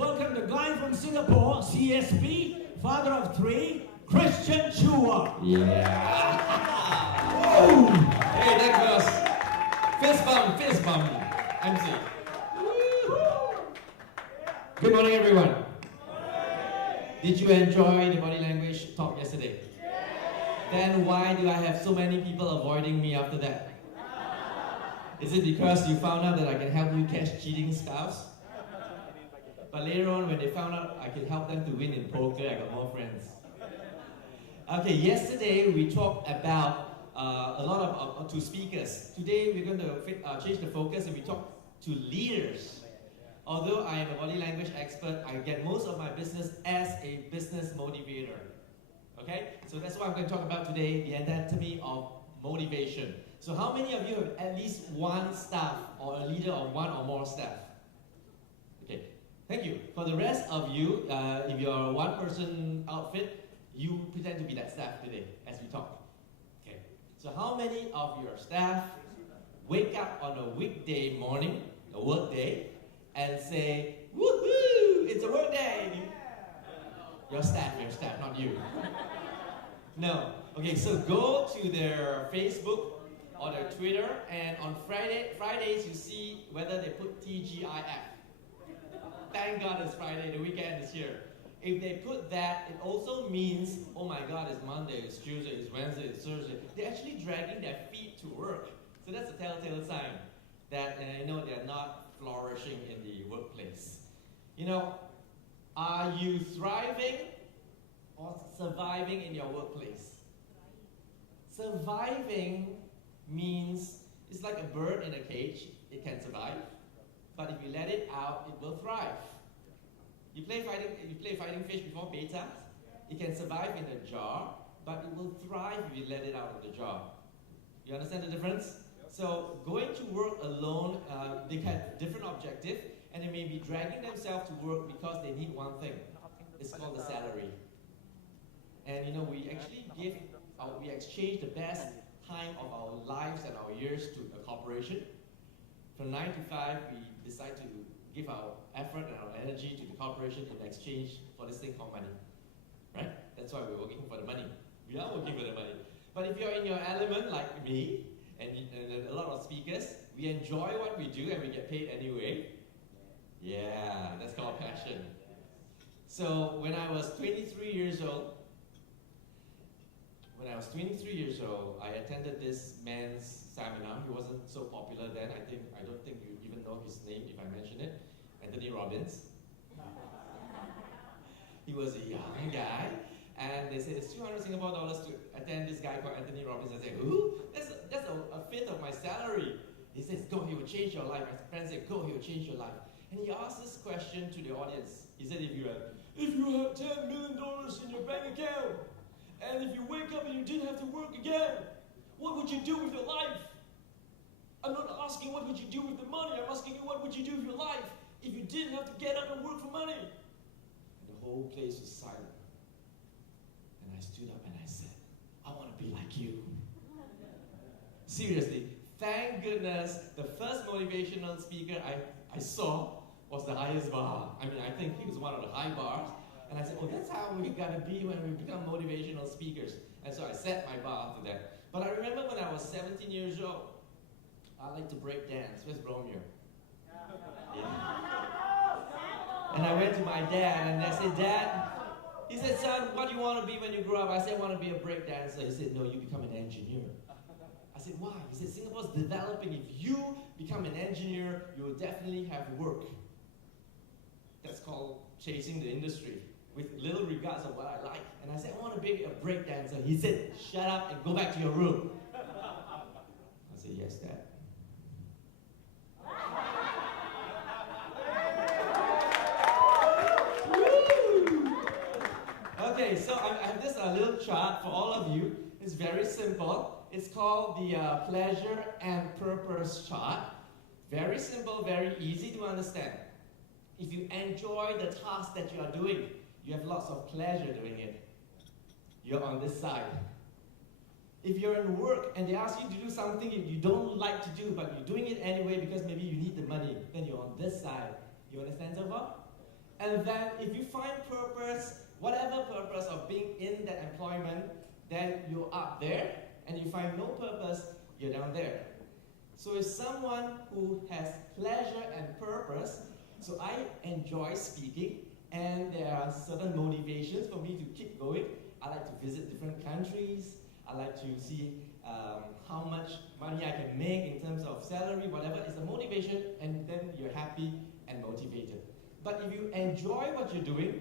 welcome the guy from Singapore, CSP, father of three, Christian Chua. Yeah. Hey, that was fist bump, MC. Good morning, everyone. Did you enjoy the body language talk yesterday? Then why do I have so many people avoiding me after that? Is it because you found out that I can help you catch cheating spouse? But later on, when they found out I can help them to win in poker, I got more friends. Okay, yesterday we talked about a lot of to speakers. Today we're going to change the focus and we talk to leaders. Although I am a body language expert, I get most of my business as a business motivator. Okay, so that's what I'm going to talk about today, the anatomy of motivation. So how many of you have at least one staff or a leader of one or more staff? Okay, thank you. For the rest of you, if you're a one-person outfit, you pretend to be that staff today as we talk. Okay, so how many of your staff wake up on a weekday morning, a work day, and say, woohoo, it's a work day? Your staff, not you. No. Okay, so go to their Facebook or their Twitter, and on Fridays you see whether they put TGIF. Thank God it's Friday, the weekend is here. If they put that, it also means, oh my God, it's Monday, it's Tuesday, it's Wednesday, it's Thursday. They're actually dragging their feet to work. So that's a telltale sign that they're not flourishing in the workplace. Are you thriving or surviving in your workplace? Surviving means it's like a bird in a cage. It can survive, but if you let it out, it will thrive. You play fighting fish before beta. It can survive in a jar, but it will thrive if you let it out of the jar. You understand the difference? So going to work alone, they have different objective, and they may be dragging themselves to work because they need one thing. It's called the salary. And we actually we exchange the best time of our lives and our years to a corporation. From 9 to 5, we decide to give our effort and our energy to the corporation in exchange for this thing called money. Right? That's why we're working for the money. We are working for the money. But if you're in your element like me, and a lot of speakers, we enjoy what we do and we get paid anyway. Yeah, that's called passion. So when I was 23 years old, I attended this man's seminar. He wasn't so popular then. I don't think you even know his name if I mention it. Anthony Robbins. He was a young guy, and they said it's $200 Singapore to attend this guy called Anthony Robbins. I said, who? That's a fifth of my salary. He says, go, he will change your life. My friend said, go, he will change your life. And he asked this question to the audience. He said, if you have $10 million in your bank account, and if you wake up and you didn't have to work again, what would you do with your life? I'm not asking what would you do with the money. I'm asking you what would you do with your life if you didn't have to get up and work for money? And the whole place was silent. And I stood up and I said, I want to be like you. Seriously, thank goodness the first motivational speaker I saw was the highest bar. I think he was one of the high bars. And I said, oh, that's how we got to be when we become motivational speakers. And so I set my bar after that. But I remember when I was 17 years old, I like to break dance. Where's Romeo? Yeah. And I went to my dad and I said, Dad, he said, son, what do you want to be when you grow up? I said, I want to be a break dancer. He said, no, you become an engineer. I said, why? He said, Singapore's developing. If you become an engineer, you will definitely have work. That's called chasing the industry with little regards of what I like. And I said, I want to be a break dancer. He said, shut up and go back to your room. I said, yes, Dad. Okay, so I have this little chart for all of you. It's very simple. It's called the pleasure and purpose chart. Very simple, very easy to understand. If you enjoy the task that you are doing, you have lots of pleasure doing it. You're on this side. If you're in work and they ask you to do something you don't like to do, but you're doing it anyway because maybe you need the money, then you're on this side. You understand so far? And And then if you find purpose, whatever purpose of being in that employment, then you're up there, and you find no purpose, you're down there. So it's someone who has pleasure and purpose. So I enjoy speaking, and there are certain motivations for me to keep going. I like to visit different countries. I like to see how much money I can make in terms of salary, whatever is the motivation, and then you're happy and motivated. But if you enjoy what you're doing,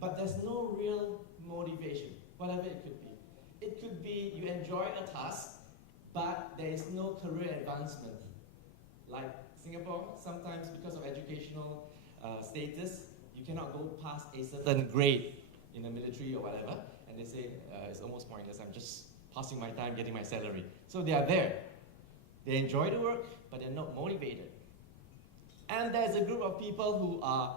but there's no real motivation, whatever it could be. It could be you enjoy a task, but there is no career advancement. Like Singapore, sometimes because of educational status, you cannot go past a certain grade in the military or whatever, and they say it's almost pointless, I'm just passing my time getting my salary. So they are there. They enjoy the work, but they're not motivated. And there's a group of people who are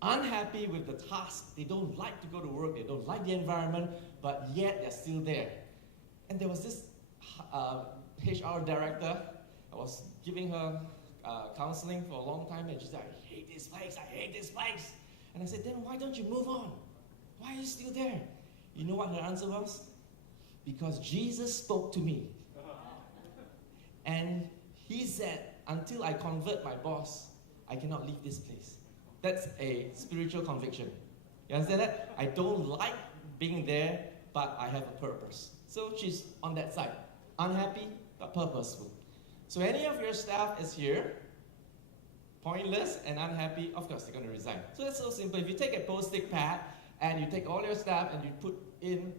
unhappy with the task. They don't like to go to work, they don't like the environment, but yet they're still there. And there was this HR director. I was giving her counseling for a long time, and she said, I hate this place, I hate this place. And I said, then why don't you move on? Why are you still there? You know what her answer was? Because Jesus spoke to me. And he said, until I convert my boss, I cannot leave this place. That's a spiritual conviction. You understand that? I don't like being there, but I have a purpose. So she's on that side. Unhappy, but purposeful. So any of your staff is here, pointless and unhappy, of course they're going to resign. So that's so simple. If you take a post-it pad and you take all your staff and you put in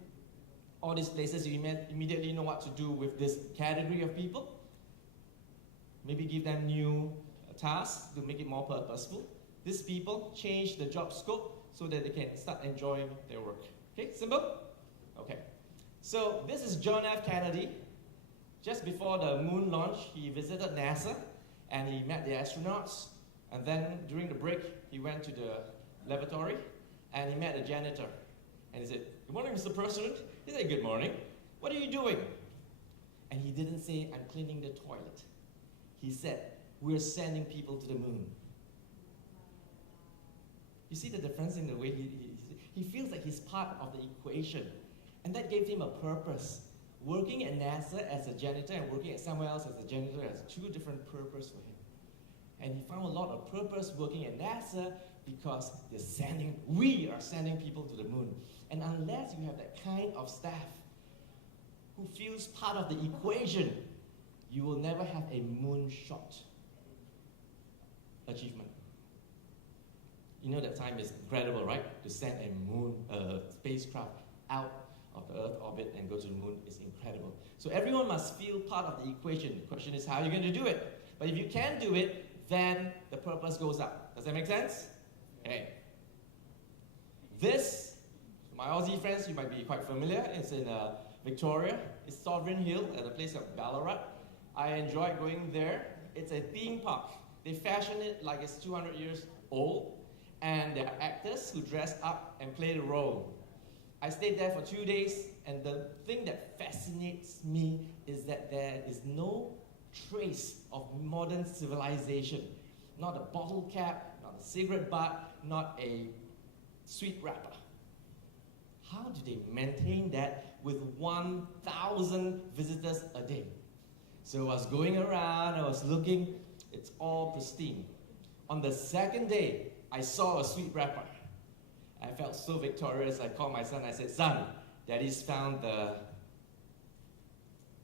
all these places, you immediately know what to do with this category of people. Maybe give them new tasks to make it more purposeful. These people change the job scope so that they can start enjoying their work. Okay, simple? Okay. So this is John F. Kennedy. Just before the moon launch, he visited NASA and he met the astronauts. And then during the break, he went to the lavatory and he met a janitor. And he said, "Good morning, Mr. President." He said, "Good morning. What are you doing?" And he didn't say, "I'm cleaning the toilet." He said, "We're sending people to the moon." You see the difference in the way he feels like he's part of the equation. And that gave him a purpose. Working at NASA as a janitor and working at somewhere else as a janitor has two different purposes for him. And he found a lot of purpose working at NASA because we are sending people to the moon. And unless you have that kind of staff who feels part of the equation, you will never have a moonshot achievement. You know that time is incredible, right? To send a spacecraft out of the Earth orbit and go to the moon is incredible. So everyone must feel part of the equation. The question is how you're going to do it. But if you can do it, then the purpose goes up. Does that make sense? Okay. This, my Aussie friends, you might be quite familiar. It's in Victoria. It's Sovereign Hill at a place of Ballarat. I enjoy going there. It's a theme park. They fashion it like it's 200 years old. And there are actors who dress up and play the role. I stayed there for 2 days, and the thing that fascinates me is that there is no trace of modern civilization. Not a bottle cap, not a cigarette butt, not a sweet wrapper. How do they maintain that with 1,000 visitors a day? So I was going around, I was looking, it's all pristine. On the second day, I saw a sweet wrapper. I felt so victorious. I called my son. I said, "Son, Daddy's found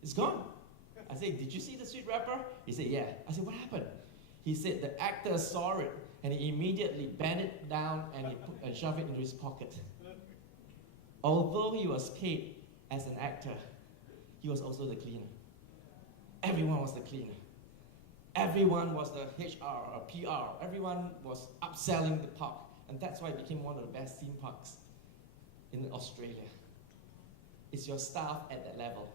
it's gone." I said, "Did you see the sweet wrapper?" He said, "Yeah." I said, "What happened?" He said, "The actor saw it and he immediately bent it down and shoved it into his pocket." Although he was paid as an actor, he was also the cleaner. Everyone was the cleaner. Everyone was the HR or PR. Everyone was upselling the park. And that's why it became one of the best theme parks in Australia. It's your staff at that level.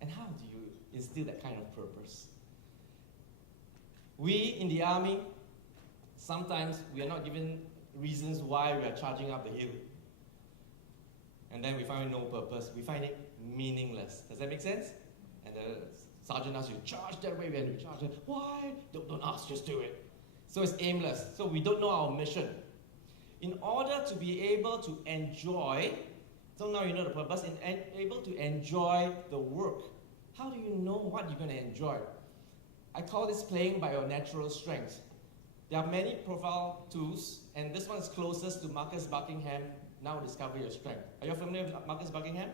And how do you instill that kind of purpose? We in the army, sometimes we are not given reasons why we are charging up the hill. And then we find no purpose. We find it meaningless. Does that make sense? And the sergeant asks you, "Charge that way," and you charge it. Why? Don't ask, just do it. So it's aimless. So we don't know our mission. In order to be able to enjoy, so now you know the purpose, able to enjoy the work, how do you know what you're going to enjoy? I call this playing by your natural strength. There are many profile tools, and this one is closest to Marcus Buckingham, Now Discover Your Strength. Are you familiar with Marcus Buckingham?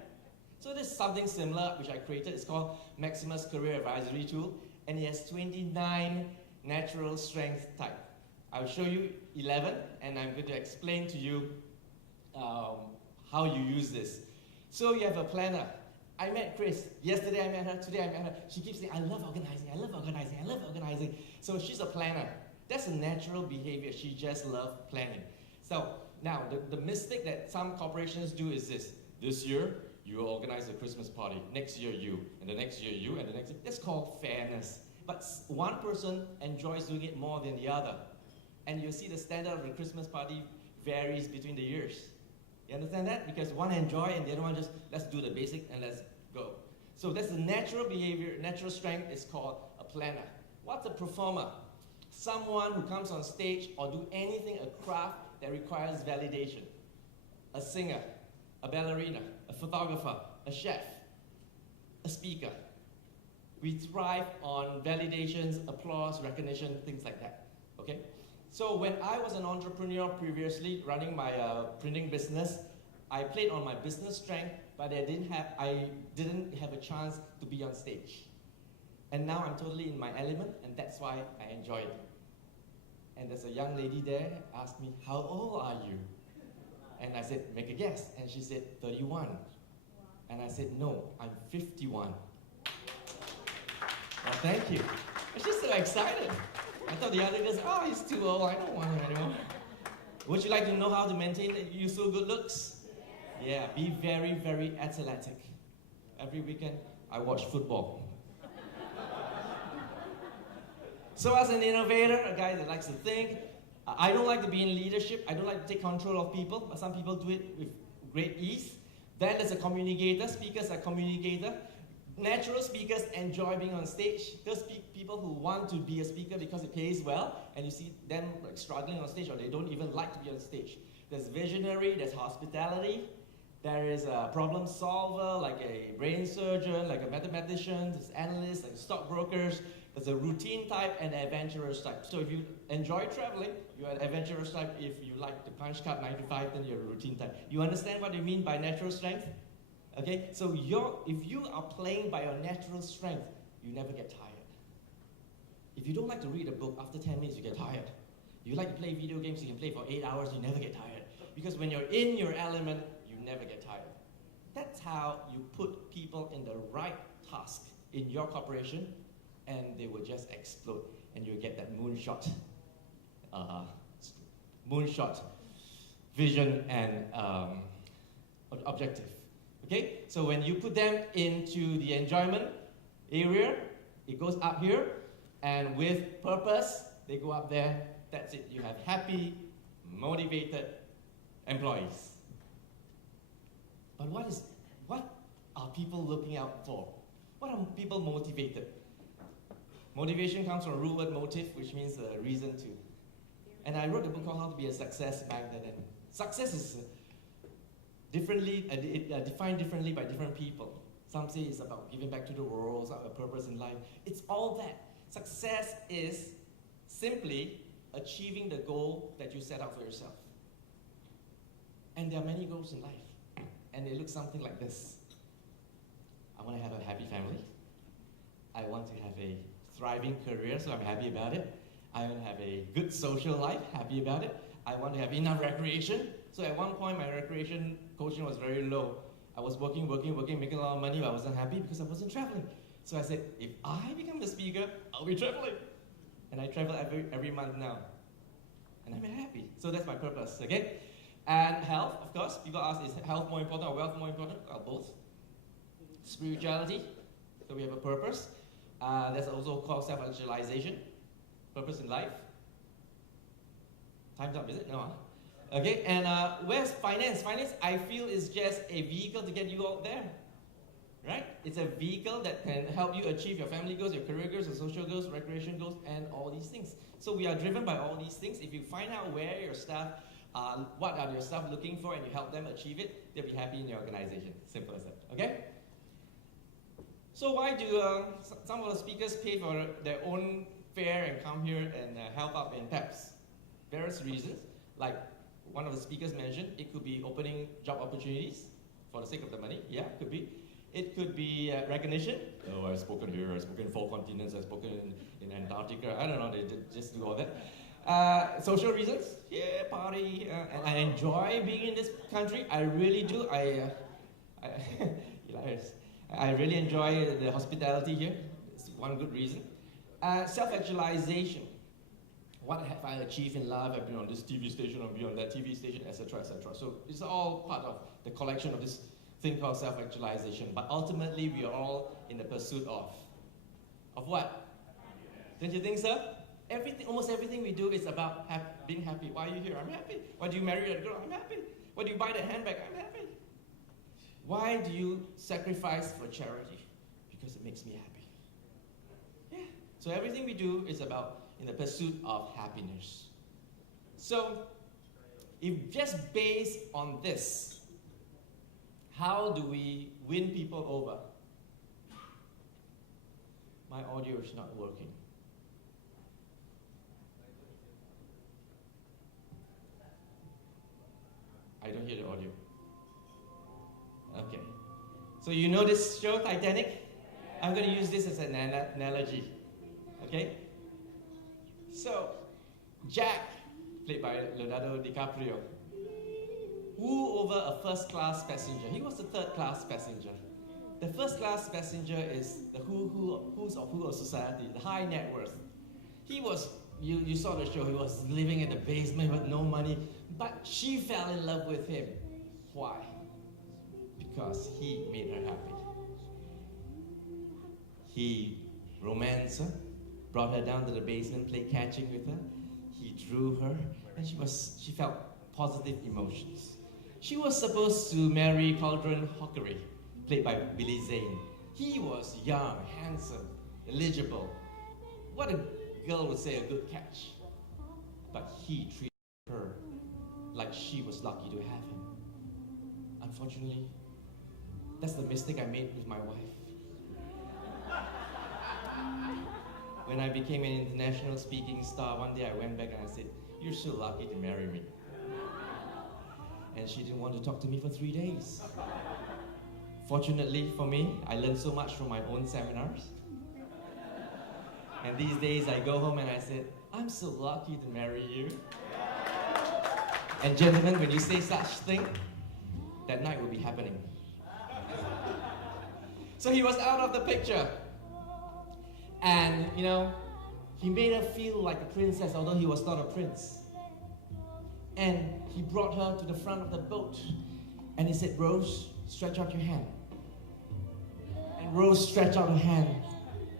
So this is something similar which I created. It's called Maximus Career Advisory Tool, and it has 29 natural strength type. I'll show you 11, and I'm going to explain to you how you use this. So you have a planner. I met Chris. Yesterday I met her. Today I met her. She keeps saying, I love organizing, I love organizing, I love organizing. So she's a planner. That's a natural behavior. She just loves planning. So now, the mistake that some corporations do is this. This year, you organize a Christmas party. Next year, you. And the next year, you. And the next year. That's called fairness. But one person enjoys doing it more than the other. And you see the standard of the Christmas party varies between the years. You understand that? Because one enjoy and the other one just, let's do the basic and let's go. So that's the natural behavior, natural strength is called a planner. What's a performer? Someone who comes on stage or do anything, a craft that requires validation. A singer, a ballerina, a photographer, a chef, a speaker. We thrive on validations, applause, recognition, things like that. Okay? So when I was an entrepreneur previously, running my printing business, I played on my business strength, but I didn't have a chance to be on stage. And now I'm totally in my element, and that's why I enjoy it. And there's a young lady there asked me, how old are you? And I said, make a guess. And she said, 31. Wow. And I said, no, I'm 51. Well, thank you. And she's so excited. I thought the other girls, oh, he's too old, I don't want him anymore. Would you like to know how to maintain useful good looks? Yeah, be very, very athletic. Every weekend, I watch football. So as an innovator, a guy that likes to think, I don't like to be in leadership. I don't like to take control of people, but some people do it with great ease. Then there's a communicator. Speakers are communicator. Natural speakers enjoy being on stage. Those people who want to be a speaker because it pays well, and you see them like struggling on stage, or they don't even like to be on stage. There's visionary, there's hospitality, there is a problem solver, like a brain surgeon, like a mathematician, there's analysts, like stockbrokers. There's a routine type and an adventurous type. So if you enjoy traveling, you're an adventurous type. If you like the punch card 9 to 5, then you're a routine type. You understand what I mean by natural strength? Okay, so if you are playing by your natural strength, you never get tired. If you don't like to read a book, after 10 minutes you get tired. You like to play video games, you can play for 8 hours, you never get tired. Because when you're in your element, you never get tired. That's how you put people in the right task in your corporation, and they will just explode, and you'll get that moonshot vision and objective. Okay, so when you put them into the enjoyment area, it goes up here, and with purpose, they go up there. That's it. You have happy, motivated employees. But what are people looking out for? What are people motivated? Motivation comes from the root word motive, which means a reason to. And I wrote a book called How to Be a Success back then. Success is defined differently by different people. Some say it's about giving back to the world, a purpose in life. It's all that. Success is simply achieving the goal that you set out for yourself. And there are many goals in life. And they look something like this. I want to have a happy family. I want to have a thriving career, so I'm happy about it. I want to have a good social life, happy about it. I want to have enough recreation. So at one point, my recreation quotient was very low. I was working, making a lot of money, but I wasn't happy because I wasn't traveling. So I said, if I become a speaker, I'll be traveling. And I travel every month now. And I'm happy. So that's my purpose, okay? And health, of course. People ask, is health more important or wealth more important? Well, both. Spirituality, so we have a purpose. That's also called self-actualization, purpose in life. Time's up, is it? No, huh? Okay, and where's finance? Finance, I feel, is just a vehicle to get you out there, right? It's a vehicle that can help you achieve your family goals, your career goals, your social goals, recreation goals, and all these things. So we are driven by all these things. If you find out where your staff, what are your staff looking for, and you help them achieve it, they'll be happy in your organization. Simple as that. Okay? So why do some of the speakers pay for their own fare and come here and help out in PEPs? Various reasons. Like one of the speakers mentioned, it could be opening job opportunities for the sake of the money. Yeah, could be. It could be recognition. Oh, I've spoken here, I've spoken in 4 continents, I've spoken in Antarctica. I don't know, they just do all that. Social reasons. Yeah, party. And I enjoy being in this country. I really do. I really enjoy the hospitality here. It's one good reason. Self-actualization. What have I achieved in life? I've been on this TV station, I've been on that TV station, etc., etc. So it's all part of the collection of this thing called self-actualization. But ultimately, we are all in the pursuit of what? Don't you think so? Almost everything we do is about being happy. Why are you here? I'm happy. Why do you marry that girl? I'm happy. Why do you buy that handbag? I'm happy. Why do you sacrifice for charity? Because it makes me happy. Yeah. So everything we do is about in the pursuit of happiness. So, if just based on this, how do we win people over? My audio is not working. I don't hear the audio. Okay. So you know this show, Titanic? I'm going to use this as an analogy. Okay? So, Jack, played by Leonardo DiCaprio, who over a first-class passenger. He was the third-class passenger. The first-class passenger is the who's of society, the high net worth. He was, you saw the show, he was living in the basement with no money, but she fell in love with him. Why? Because he made her happy. He romanced her, brought her down to the basement, played catching with her. He drew her, and she felt positive emotions. She was supposed to marry Cauldron Hockery, played by Billy Zane. He was young, handsome, eligible. What a girl would say, a good catch. But he treated her like she was lucky to have him. Unfortunately, that's the mistake I made with my wife. When I became an international speaking star, one day I went back and I said, "You're so lucky to marry me." And she didn't want to talk to me for 3 days. Fortunately for me, I learned so much from my own seminars. And these days I go home and I said, "I'm so lucky to marry you." And gentlemen, when you say such thing, that night will be happening. So he was out of the picture. And, he made her feel like a princess, although he was not a prince. And he brought her to the front of the boat. And he said, "Rose, stretch out your hand." And Rose stretched out her hand.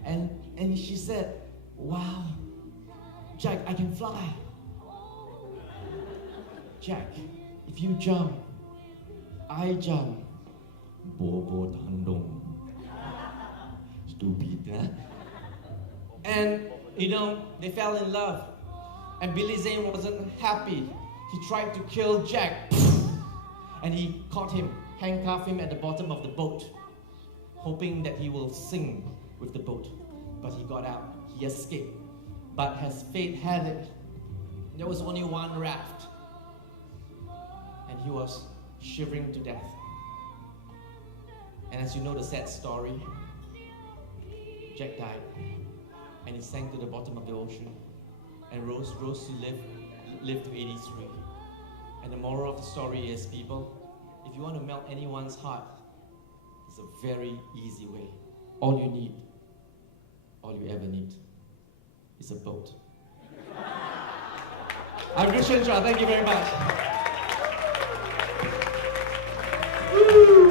And she said, "Wow, Jack, I can fly." "Jack, if you jump, I jump." Bobo tandong. Stupid, huh? And, they fell in love. And Billy Zane wasn't happy. He tried to kill Jack. And he caught him, handcuffed him at the bottom of the boat, hoping that he will sink with the boat. But he got out. He escaped. But as fate had it, there was only one raft. And he was shivering to death. And as you know the sad story, Jack died. And he sank to the bottom of the ocean. And Rose to live to 83. And the moral of the story is, people, if you want to melt anyone's heart, it's a very easy way. All you ever need, is a boat. I'm Chua. Thank you very much. Woo!